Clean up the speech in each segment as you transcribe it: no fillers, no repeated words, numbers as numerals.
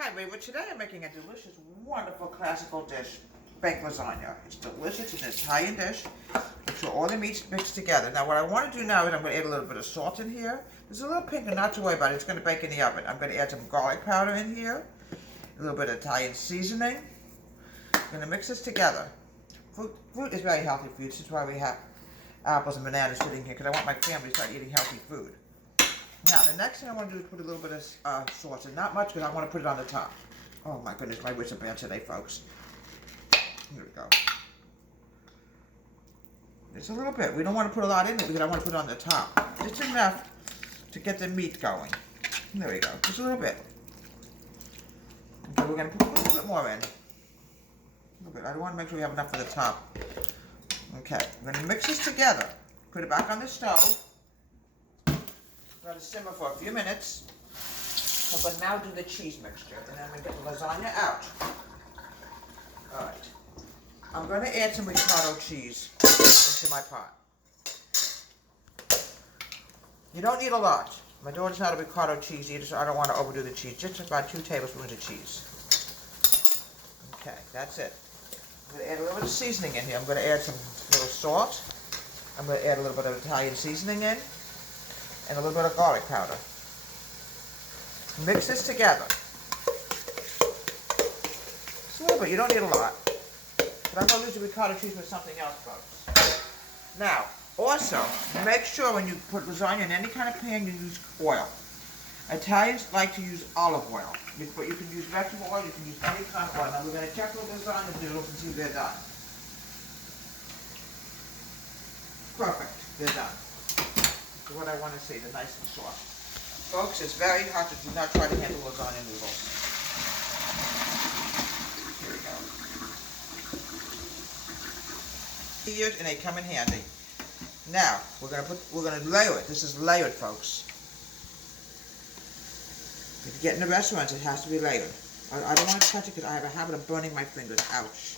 Hi, everyone. Today I'm making a delicious, wonderful classical dish, baked lasagna. It's delicious. It's an Italian dish. Make sure all the meat's mixed together. Now, what I want to do now is I'm going to add a little bit of salt in here. There's a little pink, and not to worry about it. It's going to bake in the oven. I'm going to add some garlic powder in here, a little bit of Italian seasoning. I'm going to mix this together. Fruit is very healthy food. This is why we have apples and bananas sitting here, because I want my family to start eating healthy food. Now, the next thing I want to do is put a little bit of sauce in. Not much, because I want to put it on the top. Oh my goodness, my wits are bad today, folks. Here we go. Just a little bit. We don't want to put a lot in it, because I want to put it on the top. Just enough to get the meat going. There we go. Just a little bit. Okay, we're going to put a little bit more in. A little bit. I want to make sure we have enough for the top. Okay, we're going to mix this together. Put it back on the stove. Let it simmer for a few minutes. I'm going to now do the cheese mixture, and then I'm going to get the lasagna out. Alright. I'm going to add some ricotta cheese into my pot. You don't need a lot. My daughter's not a ricotta cheese eater, so I don't want to overdo the cheese. Just about 2 tablespoons of cheese. Okay, that's it. I'm going to add a little bit of seasoning in here. I'm going to add some little salt. I'm going to add a little bit of Italian seasoning in. And a little bit of garlic powder. Mix this together. Just a little bit, you don't need a lot. But I'm going to use the ricotta cheese with something else, folks. Now, also, make sure when you put lasagna in any kind of pan, you use oil. Italians like to use olive oil. But you can use vegetable oil, you can use any kind of oil. Now we're going to check the lasagna noodles and see if they're done. Perfect, they're done. What I want to see, they're nice and soft. Folks, it's very hot, so do not try to handle lasagna noodles. Here we go. And they come in handy. Now, we're gonna layer it. This is layered, folks. If you get in the restaurants, it has to be layered. I don't want to touch it because I have a habit of burning my fingers. Ouch.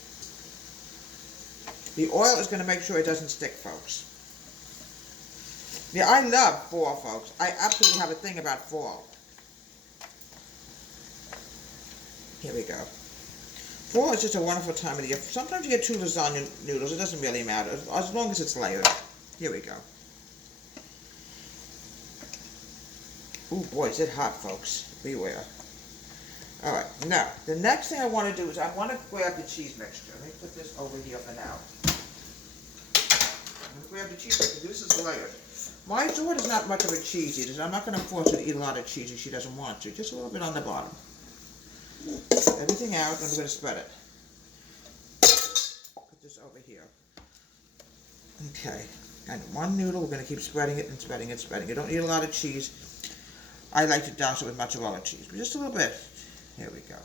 The oil is going to make sure it doesn't stick, folks. Yeah, I love fall, folks. I absolutely have a thing about fall. Here we go. Fall is just a wonderful time of the year. Sometimes you get 2 lasagna noodles. It doesn't really matter, as long as it's layered. Here we go. Ooh, boy, is it hot, folks. Beware. All right, now, the next thing I want to do is I want to grab the cheese mixture. Let me put this over here for now. I'm going to grab the cheese mixture. This is layered. My daughter's not much of a cheese eater, so I'm not going to force her to eat a lot of cheese if she doesn't want to. Just a little bit on the bottom. Everything out, and we're going to spread it. Put this over here. Okay. And one noodle, we're going to keep spreading it and spreading it and spreading it. You don't need a lot of cheese. I like to douse it with mozzarella cheese, but just a little bit. Here we go.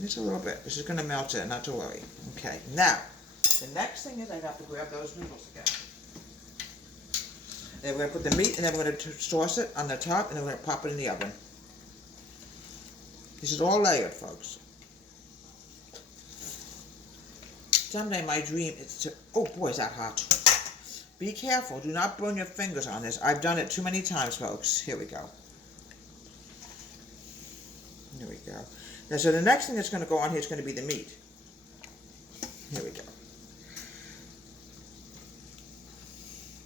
Just a little bit. This is going to melt in, not to worry. Okay. Now, the next thing is I have to grab those noodles again. Then we're going to put the meat, and then we're going to sauce it on the top, and then we're going to pop it in the oven. This is all layered, folks. Someday my dream is to... Oh, boy, is that hot. Be careful. Do not burn your fingers on this. I've done it too many times, folks. Here we go. Here we go. Now, so the next thing that's going to go on here is going to be the meat. Here we go.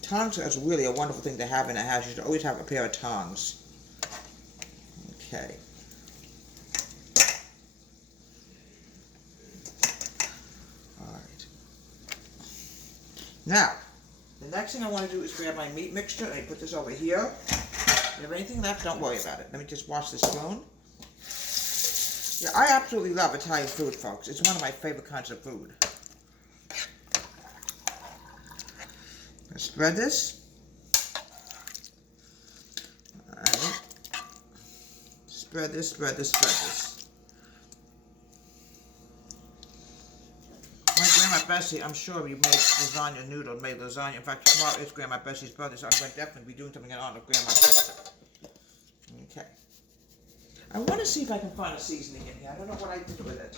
Tongs is really a wonderful thing to have in a house. You should always have a pair of tongs. Okay. Alright. Now, the next thing I want to do is grab my meat mixture and I put this over here. If you have anything left, don't worry about it. Let me just wash the spoon. Yeah, I absolutely love Italian food, folks. It's one of my favorite kinds of food. Spread this. Alright. Spread this, spread this, spread this. My Grandma Bessie, I'm sure you made lasagna noodle, made lasagna. In fact, tomorrow is Grandma Bessie's birthday, so I'm going to definitely be doing something in honor of Grandma Bessie. Okay. I want to see if I can find a seasoning in here. I don't know what I did with it.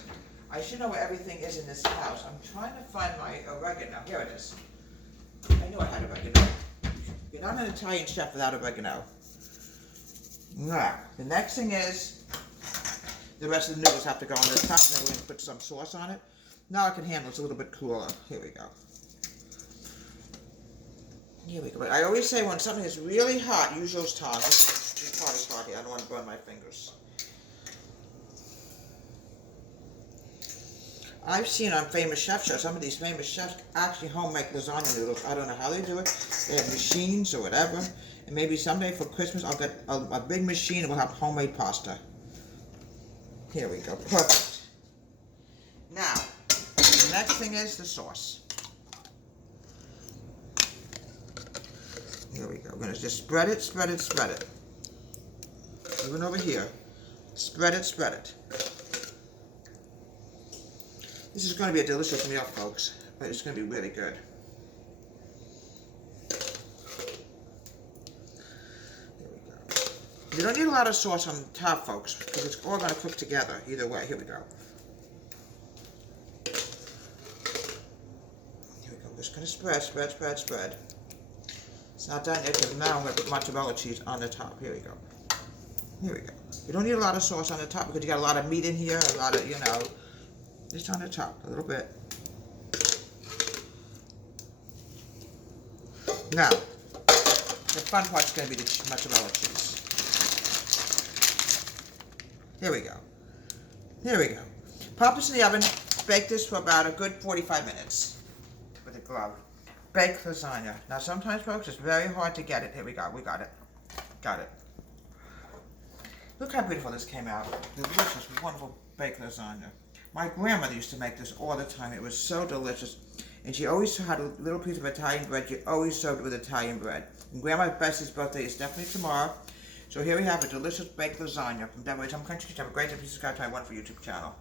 I should know where everything is in this house. I'm trying to find my oregano. Here it is. I knew I had oregano. You're not an Italian chef without oregano. Now, the next thing is, the rest of the noodles have to go on the top, and then we're going to put some sauce on it. Now I can handle it's a little bit cooler. Here we go. Here we go. But I always say when something is really hot, use those tongs. This part is hot here. I don't want to burn my fingers. I've seen on famous chef shows, some of these famous chefs actually home make lasagna noodles. I don't know how they do it. They have machines or whatever. And maybe someday for Christmas I'll get a big machine and we'll have homemade pasta. Here we go. Perfect. Now, the next thing is the sauce. Here we go. We're going to just spread it, spread it, spread it. Even over here. Spread it, spread it. This is going to be a delicious meal, folks. But it's going to be really good. Here we go. You don't need a lot of sauce on top, folks, because it's all going to cook together either way. Here we go. Here we go. We're just going to spread, spread, spread, spread. It's not done yet, because now I'm going to put mozzarella cheese on the top. Here we go. Here we go. You don't need a lot of sauce on the top because you got a lot of meat in here, a lot of, you know, just on the top, a little bit. Now, the fun part's going to be the mozzarella cheese. Here we go. Here we go. Pop this in the oven. Bake this for about a good 45 minutes with a glove. Baked lasagna. Now sometimes, folks, it's very hard to get it. Here we go. We got it. Got it. Look how beautiful this came out. Delicious, wonderful baked lasagna. My grandmother used to make this all the time. It was so delicious. And she always had a little piece of Italian bread. She always served it with Italian bread. And Grandma Bessie's birthday is definitely tomorrow. So here we have a delicious baked lasagna from Deborah's Home Country. Have a great day. Please subscribe to my wonderful YouTube channel.